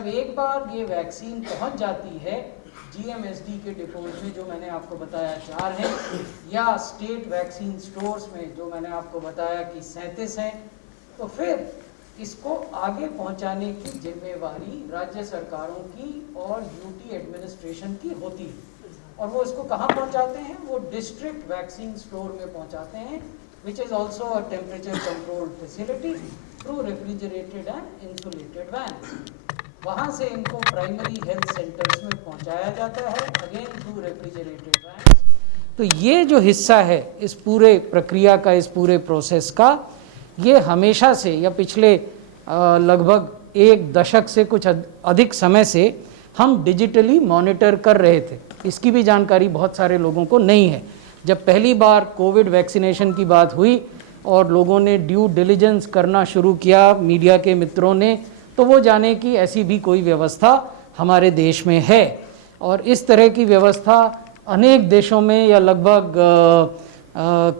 जब एक बार ये वैक्सीन पहुंच जाती है जीएमएसडी के डिपोज में, जो मैंने आपको बताया 4 हैं, या स्टेट वैक्सीन स्टोर्स में जो मैंने आपको बताया कि 37 हैं, तो फिर इसको आगे पहुंचाने की जिम्मेवारी राज्य सरकारों की और यूटी एडमिनिस्ट्रेशन की होती है। और वो इसको कहाँ पहुंचाते हैं? वो डिस्ट्रिक्ट वैक्सीन स्टोर में पहुंचाते हैं, which is also a temperature controlled facility through refrigerated and insulated van. वहाँ से इनको प्राइमरी हेल्थ सेंटर्स में पहुँचाया जाता है, अगेन थ्रू रेफ्रिजरेटेड वैन। तो ये जो हिस्सा है इस पूरे प्रक्रिया का, इस पूरे प्रोसेस का, ये हमेशा से या पिछले लगभग 1 दशक से कुछ अधिक समय से हम डिजिटली मॉनिटर कर रहे थे। इसकी भी जानकारी बहुत सारे लोगों को नहीं है। जब पहली बार कोविड वैक्सीनेशन की बात हुई और लोगों ने ड्यू डिलिजेंस करना शुरू किया, मीडिया के मित्रों ने, तो वो जाने कि ऐसी भी कोई व्यवस्था हमारे देश में है। और इस तरह की व्यवस्था अनेक देशों में या लगभग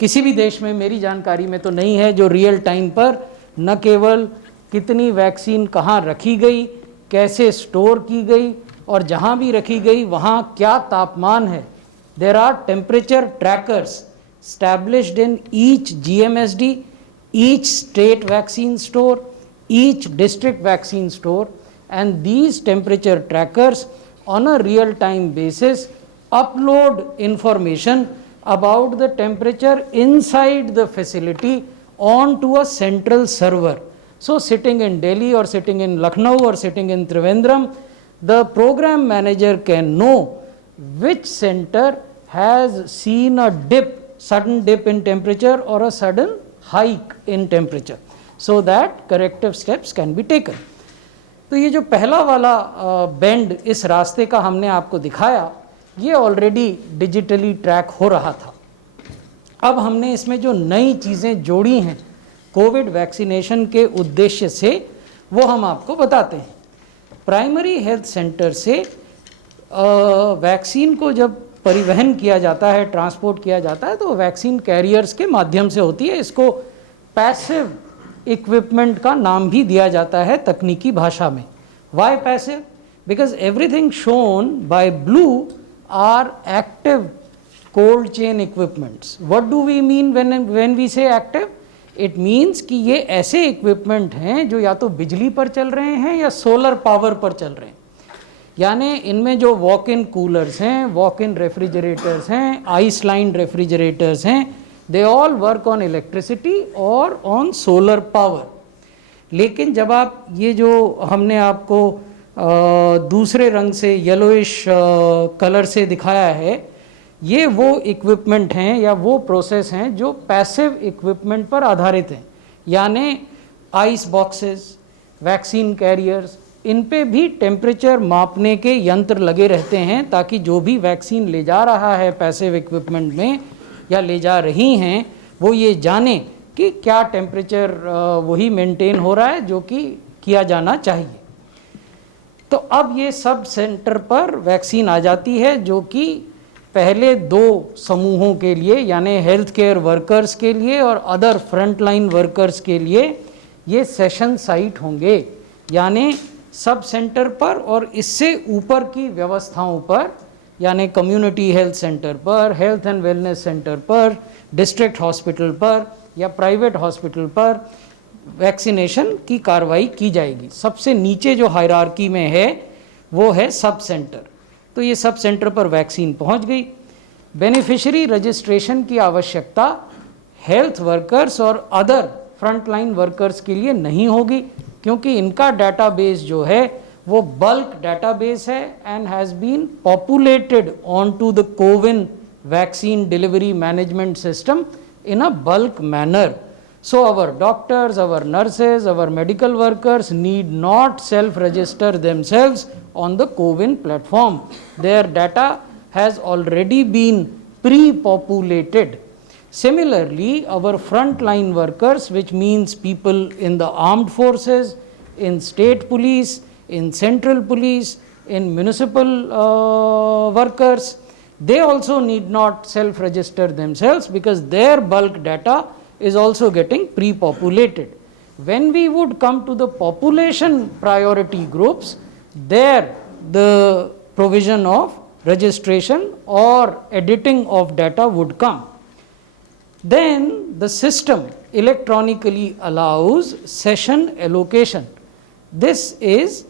किसी भी देश में मेरी जानकारी में तो नहीं है, जो रियल टाइम पर न केवल कितनी वैक्सीन कहाँ रखी गई, कैसे स्टोर की गई, और जहाँ भी रखी गई वहाँ क्या तापमान है। There are temperature trackers established in each GMSD, each state vaccine store, each district vaccine store, and these temperature trackers on a real time basis upload information about the temperature inside the facility onto a central server. So sitting in Delhi or sitting in Lucknow or sitting in Trivandrum, the program manager can know which center has seen a sudden dip in temperature or a sudden hike in temperature, so that corrective steps can be taken. तो ये जो पहला वाला bend इस रास्ते का हमने आपको दिखाया, ये ऑलरेडी डिजिटली ट्रैक हो रहा था। अब हमने इसमें जो नई चीज़ें जोड़ी हैं कोविड वैक्सीनेशन के उद्देश्य से, वो हम आपको बताते हैं। प्राइमरी हेल्थ सेंटर से वैक्सीन को जब परिवहन किया जाता है, ट्रांसपोर्ट किया जाता है, तो वैक्सीन कैरियर्स के माध्यम से होती है। इसको पैसिव इक्विपमेंट का नाम भी दिया जाता है तकनीकी भाषा में। Why passive? Because everything shown by blue are active cold chain equipments. What do we mean when we say active? It means कि ये ऐसे इक्विपमेंट हैं जो या तो बिजली पर चल रहे हैं या सोलर पावर पर चल रहे हैं। यानी इनमें जो वॉक इन कूलर्स हैं, वॉक इन रेफ्रिजरेटर्स हैं, आइस लाइन रेफ्रिजरेटर्स हैं, they all work on electricity और ऑन सोलर पावर। लेकिन जब आप ये जो हमने आपको दूसरे रंग से येलोइश कलर से दिखाया है, ये वो इक्विपमेंट हैं या वो प्रोसेस हैं जो पैसिव इक्विपमेंट पर आधारित हैं। यानी आइस बॉक्सेस, वैक्सीन कैरियर्स, इन पे भी टेम्परेचर मापने के यंत्र लगे रहते हैं, ताकि जो भी वैक्सीन ले जा रहा है पैसिव इक्विपमेंट में या ले जा रही हैं, वो ये जाने कि क्या टेम्परेचर वही मेंटेन हो रहा है जो कि किया जाना चाहिए। तो अब ये सब सेंटर पर वैक्सीन आ जाती है, जो कि पहले 2 समूहों के लिए, यानी हेल्थ केयर वर्कर्स के लिए और अदर फ्रंटलाइन वर्कर्स के लिए ये सेशन साइट होंगे, यानी सब सेंटर पर और इससे ऊपर की व्यवस्थाओं पर, यानी कम्युनिटी हेल्थ सेंटर पर, हेल्थ एंड वेलनेस सेंटर पर, डिस्ट्रिक्ट हॉस्पिटल पर या प्राइवेट हॉस्पिटल पर वैक्सीनेशन की कार्रवाई की जाएगी। सबसे नीचे जो हायरार्की में है वो है सब सेंटर। तो ये सब सेंटर पर वैक्सीन पहुंच गई। बेनिफिशियरी रजिस्ट्रेशन की आवश्यकता हेल्थ वर्कर्स और अदर फ्रंटलाइन वर्कर्स के लिए नहीं होगी, क्योंकि इनका डाटाबेस जो है वो बल्क डाटाबेस है and has been populated on to the CoWIN vaccine delivery management system in a bulk manner. So our doctors, our nurses, our medical workers need not self-register themselves on the CoWIN platform. Their data has already been pre-populated. Similarly, our frontline workers, which means people in the armed forces, in state police, in central police, in municipal workers, they also need not self-register themselves, because their bulk data is also getting pre-populated. When we would come to the population priority groups, there the provision of registration or editing of data would come. Then the system electronically allows session allocation. This is,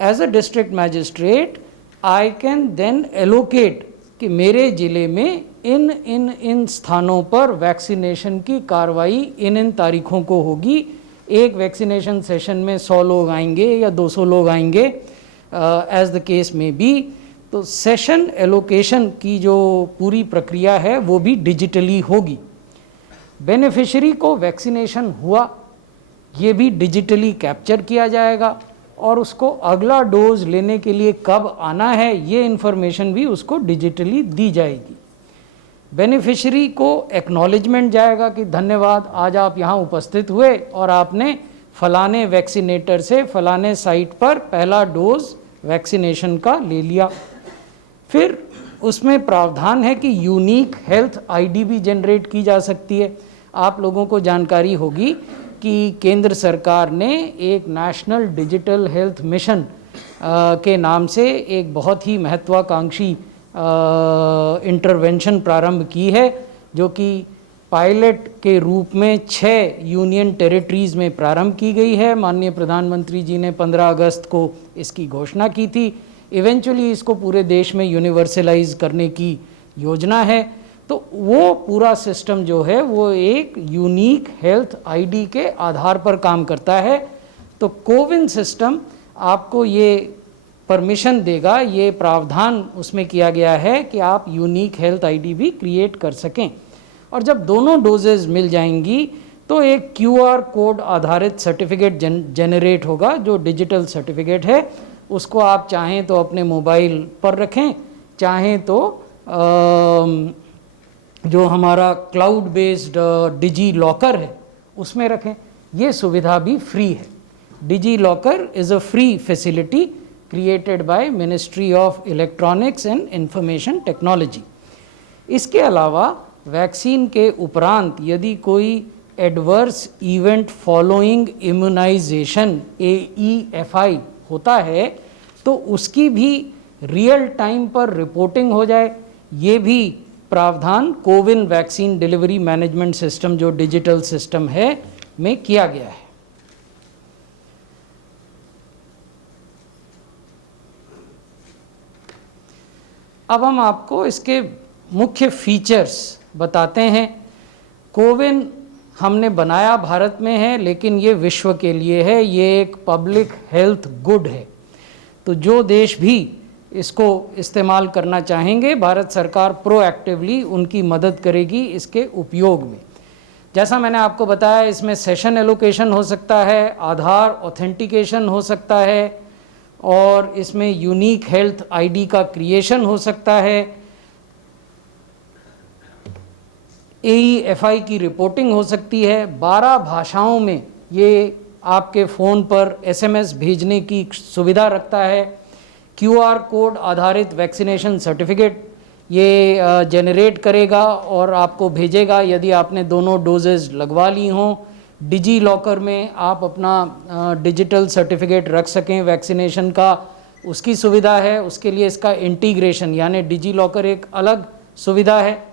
as a district magistrate, I can then allocate कि मेरे ज़िले में इन स्थानों पर vaccination की कार्रवाई इन तारीखों को होगी। एक वैक्सीनेशन सेशन में 100 लोग आएंगे या 200 लोग आएंगे, एज द केस में बी। तो सेशन एलोकेशन की जो पूरी प्रक्रिया है वो भी डिजिटली होगी। बेनिफिशियरी को वैक्सीनेशन हुआ, ये भी डिजिटली कैप्चर किया जाएगा और उसको अगला डोज लेने के लिए कब आना है ये इन्फॉर्मेशन भी उसको डिजिटली दी जाएगी। बेनिफिशियरी को एक्नॉलेजमेंट जाएगा कि धन्यवाद, आज आप यहाँ उपस्थित हुए और आपने फलाने वैक्सीनेटर से फलाने साइट पर पहला डोज वैक्सीनेशन का ले लिया। फिर उसमें प्रावधान है कि यूनिक हेल्थ आईडी भी जनरेट की जा सकती है। आप लोगों को जानकारी होगी कि केंद्र सरकार ने एक नेशनल डिजिटल हेल्थ मिशन के नाम से एक बहुत ही महत्वाकांक्षी इंटरवेंशन प्रारंभ की है, जो कि पायलट के रूप में 6 यूनियन टेरिटरीज़ में प्रारंभ की गई है। माननीय प्रधानमंत्री जी ने 15 अगस्त को इसकी घोषणा की थी। इवेंचुअली इसको पूरे देश में यूनिवर्सलाइज करने की योजना है। तो वो पूरा सिस्टम जो है वो एक यूनिक हेल्थ आईडी के आधार पर काम करता है। तो कोविन सिस्टम आपको ये परमिशन देगा, ये प्रावधान उसमें किया गया है कि आप यूनिक हेल्थ आईडी भी क्रिएट कर सकें। और जब दोनों डोजेज मिल जाएंगी तो एक क्यूआर कोड आधारित सर्टिफिकेट जनरेट होगा, जो डिजिटल सर्टिफिकेट है। उसको आप चाहें तो अपने मोबाइल पर रखें, चाहें तो जो हमारा क्लाउड बेस्ड डिजी लॉकर है उसमें रखें। ये सुविधा भी फ्री है। DigiLocker is a free facility created by ministry of electronics and information technology. इसके अलावा वैक्सीन के उपरांत यदि कोई adverse event following immunization AEFI होता है तो उसकी भी रियल टाइम पर रिपोर्टिंग हो जाए, ये भी प्रावधान CoWIN vaccine delivery management system जो डिजिटल सिस्टम है में किया गया है। अब हम आपको इसके मुख्य फीचर्स बताते हैं। कोविन हमने बनाया भारत में है, लेकिन ये विश्व के लिए है, ये एक पब्लिक हेल्थ गुड है। तो जो देश भी इसको इस्तेमाल करना चाहेंगे, भारत सरकार प्रोएक्टिवली उनकी मदद करेगी इसके उपयोग में। जैसा मैंने आपको बताया, इसमें सेशन एलोकेशन हो सकता है, आधार ऑथेंटिकेशन हो सकता है, और इसमें यूनिक हेल्थ आईडी का क्रिएशन हो सकता है, AEFI की रिपोर्टिंग हो सकती है। 12 भाषाओं में ये आपके फ़ोन पर SMS भेजने की सुविधा रखता है। QR कोड आधारित वैक्सीनेशन सर्टिफिकेट ये जनरेट करेगा और आपको भेजेगा यदि आपने दोनों डोजेज लगवा ली हों। डिजी लॉकर में आप अपना डिजिटल सर्टिफिकेट रख सकें वैक्सीनेशन का, उसकी सुविधा है। उसके लिए इसका इंटीग्रेशन, यानी डिजी लॉकर एक अलग सुविधा है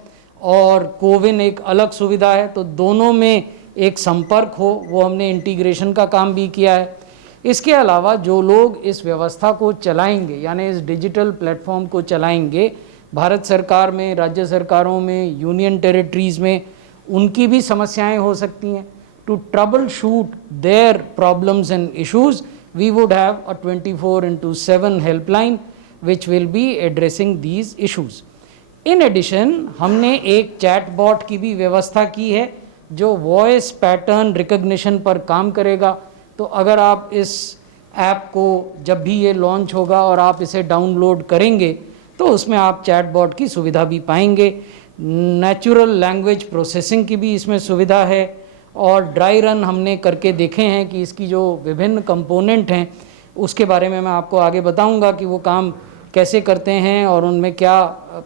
और कोविन एक अलग सुविधा है, तो दोनों में एक संपर्क हो, वो हमने इंटीग्रेशन का काम भी किया है। इसके अलावा जो लोग इस व्यवस्था को चलाएंगे, यानी इस डिजिटल प्लेटफॉर्म को चलाएंगे, भारत सरकार में, राज्य सरकारों में, यूनियन टेरिटरीज़ में, उनकी भी समस्याएं हो सकती हैं। To troubleshoot their problems and issues we would have a 24/7 helpline which will be addressing these issues. In addition हमने एक चैट बॉट की भी व्यवस्था की है जो वॉइस पैटर्न रिकग्निशन पर काम करेगा। तो अगर आप इस ऐप को जब भी ये लॉन्च होगा और आप इसे डाउनलोड करेंगे तो उसमें आप चैट बॉट की सुविधा भी पाएंगे। नेचुरल लैंग्वेज प्रोसेसिंग की भी इसमें सुविधा है और ड्राई रन हमने करके देखे हैं कि इसकी जो विभिन्न कंपोनेंट हैं उसके बारे में मैं आपको आगे बताऊंगा कि वो काम कैसे करते हैं और उनमें क्या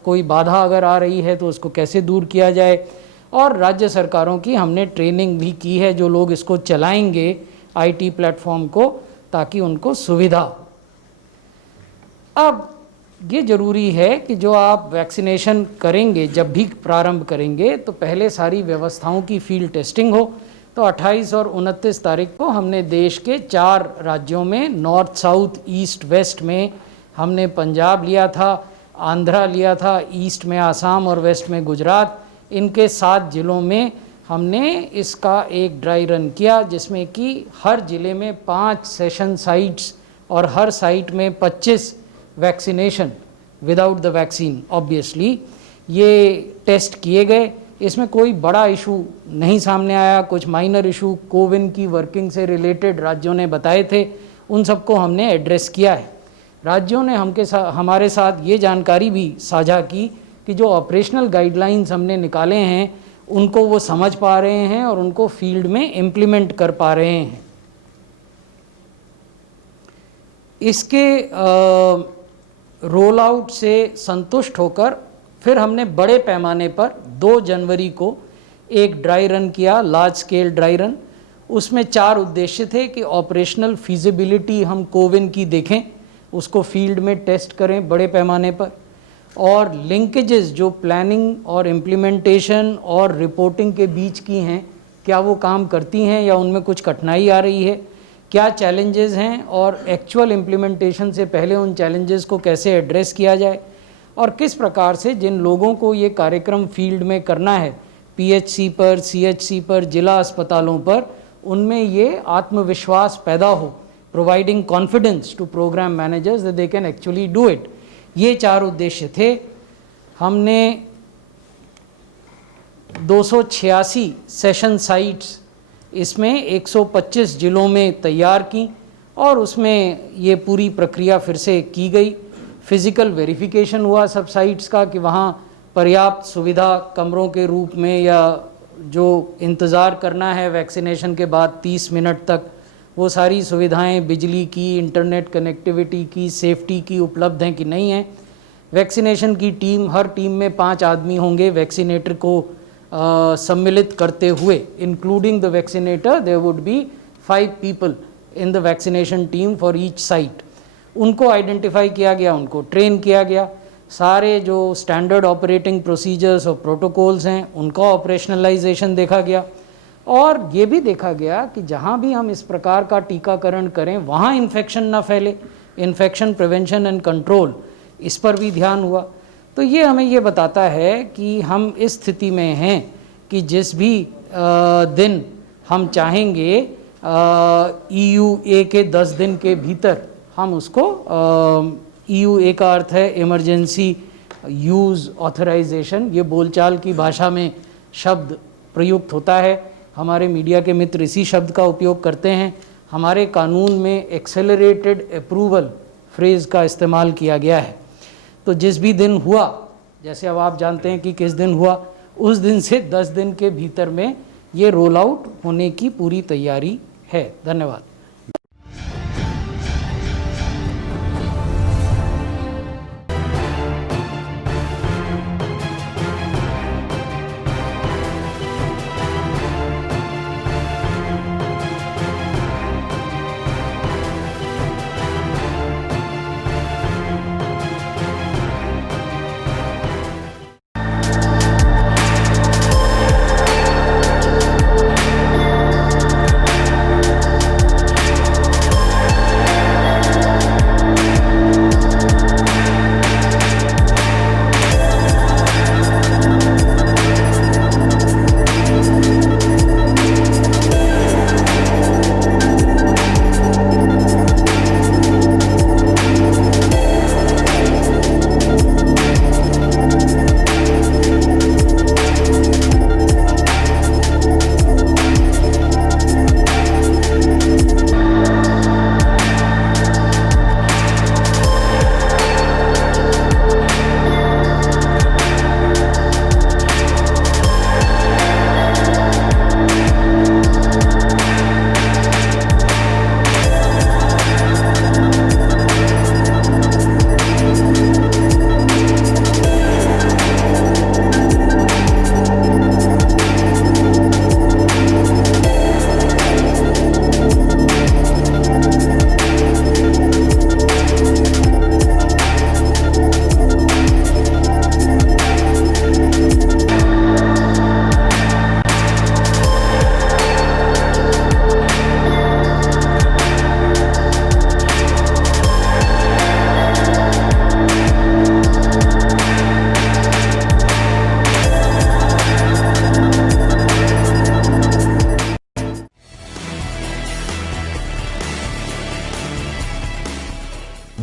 कोई बाधा अगर आ रही है तो उसको कैसे दूर किया जाए। और राज्य सरकारों की हमने ट्रेनिंग भी की है जो लोग इसको चलाएंगे IT प्लेटफॉर्म को, ताकि उनको सुविधा हो। अब ये ज़रूरी है कि जो आप वैक्सीनेशन करेंगे, जब भी प्रारंभ करेंगे, तो पहले सारी व्यवस्थाओं की फील्ड टेस्टिंग हो। तो 28 और 29 तारीख को हमने देश के 4 राज्यों में, नॉर्थ, साउथ, ईस्ट, वेस्ट में हमने पंजाब लिया था, आंध्रा लिया था, ईस्ट में आसाम और वेस्ट में गुजरात, इनके 7 ज़िलों में हमने इसका एक ड्राई रन किया, जिसमें कि हर ज़िले में 5 सेशन साइट्स और हर साइट में 25 vaccination without the vaccine obviously ये टेस्ट किए गए। इसमें कोई बड़ा इशू नहीं सामने आया। कुछ माइनर इशू कोविन की वर्किंग से रिलेटेड राज्यों ने बताए थे, उन सबको हमने एड्रेस किया है। राज्यों ने हमारे साथ ये जानकारी भी साझा की कि जो ऑपरेशनल गाइडलाइंस हमने निकाले हैं उनको वो समझ पा रहे हैं और उनको फील्ड में इम्प्लीमेंट कर पा रहे हैं। इसके रोल आउट से संतुष्ट होकर फिर हमने बड़े पैमाने पर 2 जनवरी को एक ड्राई रन किया, लार्ज स्केल ड्राई रन। उसमें 4 उद्देश्य थे कि ऑपरेशनल फिजिबिलिटी हम कोविन की देखें, उसको फील्ड में टेस्ट करें बड़े पैमाने पर, और लिंकेजेस जो प्लानिंग और इम्प्लीमेंटेशन और रिपोर्टिंग के बीच की हैं, क्या वो काम करती हैं या उनमें कुछ कठिनाई आ रही है, क्या चैलेंजेस हैं और एक्चुअल इम्प्लीमेंटेशन से पहले उन चैलेंजेस को कैसे एड्रेस किया जाए, और किस प्रकार से जिन लोगों को ये कार्यक्रम फील्ड में करना है, पीएचसी पर, सीएचसी पर, जिला अस्पतालों पर, उनमें ये आत्मविश्वास पैदा हो, providing confidence to programme managers that they can actually do it. ये 4 उद्देश्य थे। हमने 286 सेशन साइट्स इसमें 125 ज़िलों में तैयार की और उसमें ये पूरी प्रक्रिया फिर से की गई। फिज़िकल वेरिफिकेशन हुआ सब साइट्स का कि वहाँ पर्याप्त सुविधा कमरों के रूप में या जो इंतज़ार करना है वैक्सीनेशन के बाद 30 मिनट तक, वो सारी सुविधाएं बिजली की, इंटरनेट कनेक्टिविटी की, सेफ्टी की उपलब्ध हैं कि नहीं हैं। वैक्सीनेशन की टीम, हर टीम में 5 आदमी होंगे वैक्सीनेटर को सम्मिलित करते हुए, including the vaccinator there would be 5 people in the vaccination team for each site. उनको आइडेंटिफाई किया गया, उनको ट्रेन किया गया, सारे जो स्टैंडर्ड ऑपरेटिंग प्रोसीजर्स और प्रोटोकॉल्स हैं उनका ऑपरेशनलाइजेशन देखा गया, और ये भी देखा गया कि जहाँ भी हम इस प्रकार का टीकाकरण करें वहाँ इन्फेक्शन ना फैले, इन्फेक्शन प्रिवेंशन एंड कंट्रोल, इस पर भी ध्यान हुआ। तो ये हमें ये बताता है कि हम इस स्थिति में हैं कि जिस भी दिन हम चाहेंगे EUA के 10 दिन के भीतर हम उसको, EUA का अर्थ है इमरजेंसी यूज़ ऑथराइजेशन, ये बोलचाल की भाषा में शब्द प्रयुक्त होता है, हमारे मीडिया के मित्र इसी शब्द का उपयोग करते हैं। हमारे कानून में एक्सेलरेटेड अप्रूवल फ्रेज़ का इस्तेमाल किया गया है। तो जिस भी दिन हुआ, जैसे अब आप जानते हैं कि किस दिन हुआ, उस दिन से 10 दिन के भीतर में ये रोल आउट होने की पूरी तैयारी है। धन्यवाद।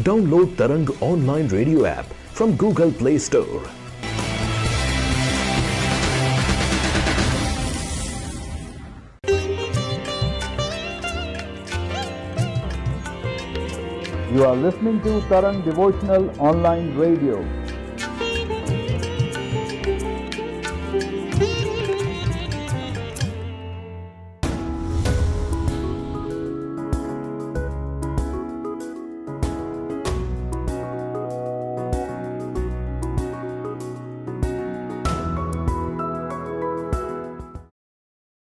Download Tarang online radio app from Google Play Store. You are listening to Tarang Devotional Online Radio.